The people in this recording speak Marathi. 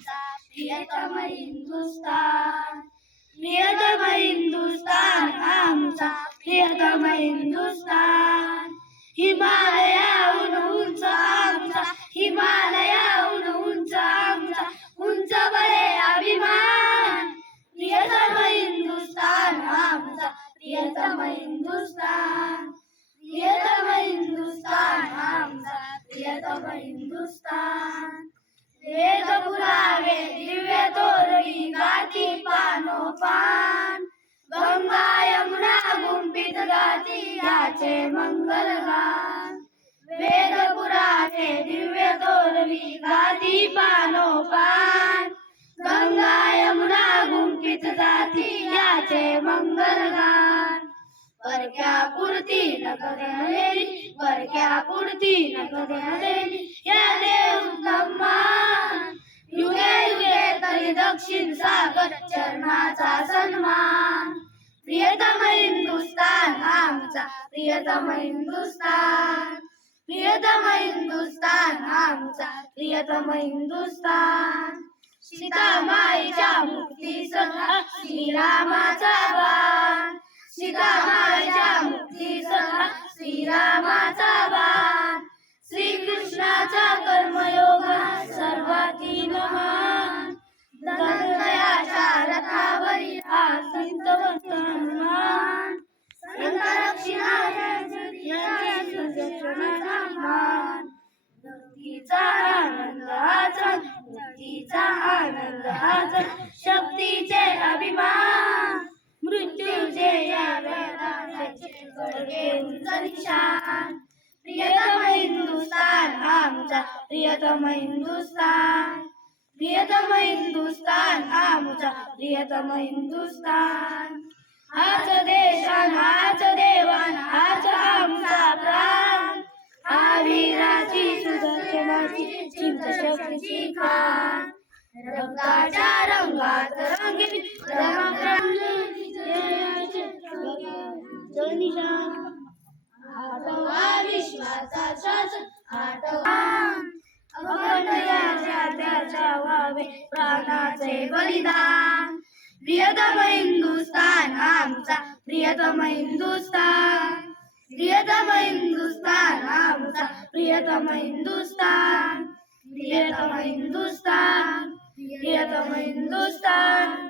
आमचा प्रियतम हिंदुस्तान, प्रियतम हिंदुस्तान आमचा प्रियतम हिंदुस्तान. हिमालयाहून उंच आमचा, हिमालयाहून उंच आमचा, उंच बळे अभिमान. प्रियतम हिंदुस्तान आमचा प्रियतम हिंदुस्तान, प्रियतम हिंदुस्तान आमचा प्रियतम हिंदुस्तान. वेद पुरावे दिव्य तोरणी गाती पानोपान, गंगा यमुना गुंफित गाती याचे मंगलगान. वेद पुरावे दिव्य तोरणी गाती पानोपान, गंगा यमुना गुंफित गाती याचे मंगलगान. परक्या पुरती नकळलेली, परक्या पुरती नकळलेली या देव उत्तमान. युगे युगे तरी दक्षिण सागर चरणाचा सन्मान. प्रियतम हिंदुस्तान आमचा प्रियतम हिंदुस्तान, प्रियतम हिंदुस्तान आमचा प्रियतम हिंदुस्तान. सीतामाईच्या मुक्तीसह श्रीरामाचा बाण, सीतामाईच्या मुक्तीसह श्रीरामाचा बाण. श्रीकृष्णाचा कर्मयोग सर्वातील महान, धनुर्धराच्या रथावरी आसिंत हनुमान. मुक्तीचा आनंद हाच, मुक्तीचा आनंद हाच शक्तीचे अभिमान. मृत्यूचे या वेदांचे गडगे उंच निशान. प्रियतम हिंदुस्तान आमचा प्रियतम हिंदुस्तान, प्रियतम हिंदुस्तान आमचा प्रियतम हिंदुस्तान. हाच देशान हाच देवान हाच आमचा प्राण, हा वीराची सुदर्शनाची चिंत शक्तीची खान. रक्ताच्या रंगात रंगीत निशान. आठवा विश्वाचा श्वास आठवा, अखंड त्याच्या व्हावे प्राणाचे बलिदान. प्रियतम हिंदुस्तान आमचा प्रियतम हिंदुस्तान, प्रियतम हिंदुस्तान आमचा प्रियतम हिंदुस्तान, प्रियतम हिंदुस्तान, प्रियतम हिंदुस्तान.